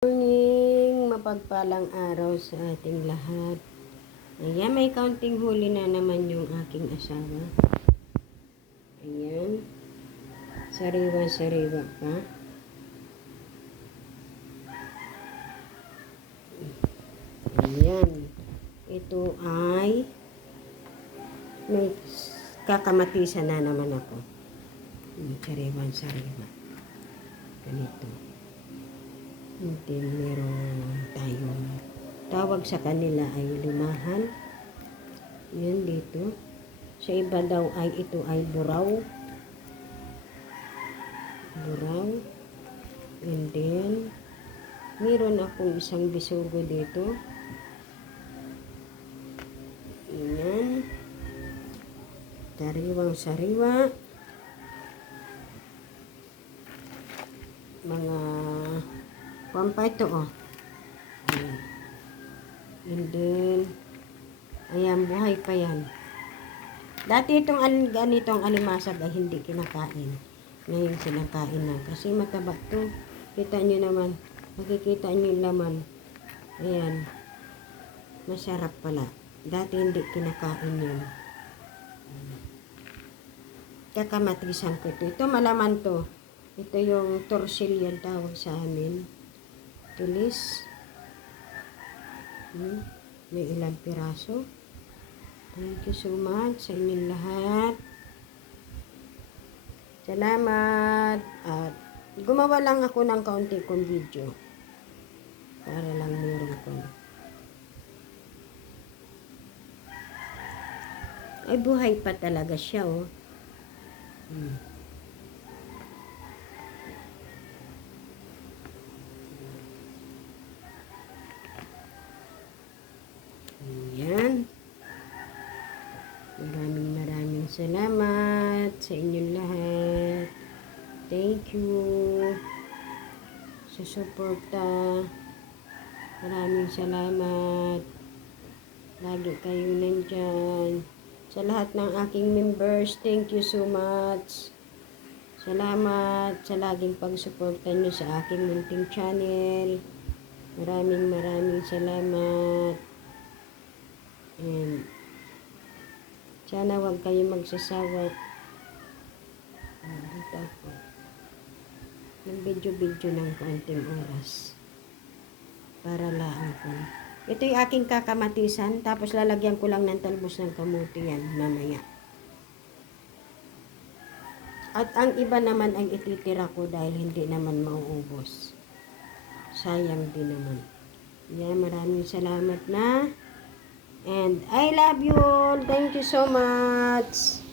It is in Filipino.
Morning, mapagpalang araw sa ating lahat. Ayan, may kaunting huli na naman yung aking asawa. Ayan, sariwa-sariwa pa. Ayan, ito ay may kakamatisan na naman ako. Sariwa-sariwa. Ganito. Hindi meron tayong tawag sa kanila ay limahan. Yan dito. Sa iba daw ay ito ay buraw. Buraw. And then, meron akong isang bisugo dito. Yan. Sariwang sariwa. Mga pampa ito, oh. Ayan. And then, ayan, buhay pa yan. Dati itong ganitong alimasag ay hindi kinakain. Ngayon sinakain na. Kasi mataba to. Kita nyo naman. Makikita nyo yung laman. Ayan. Masarap pala. Dati hindi kinakain yun. Kakamatisan ko ito. Ito malaman to. Ito yung torsil yan tawag sa amin. Tulis. May ilang piraso. Thank you so much sa inyong lahat. Salamat. At gumawa lang ako ng kaunti kong video. Para lang meron ko. Ay buhay pa talaga siya, oh. Ayan. Maraming salamat sa inyong lahat. Thank you sa suporta. Maraming salamat. Lagi kayo nandyan. Sa lahat ng aking members, thank you so much. Salamat sa laging pagsuporta nyo sa aking munting channel. Maraming salamat. And sana wag kayo magsasawa. Dito ako. Ng video ng kaunting oras. Para lang ko. Ito yung aking kakamatisan. Tapos lalagyan ko lang ng talbos ng kamuti yan mamaya. At ang iba naman ay ititira ko dahil hindi naman mauubos. Sayang din naman. Yan, maraming salamat na. And I love you all. Thank you so much.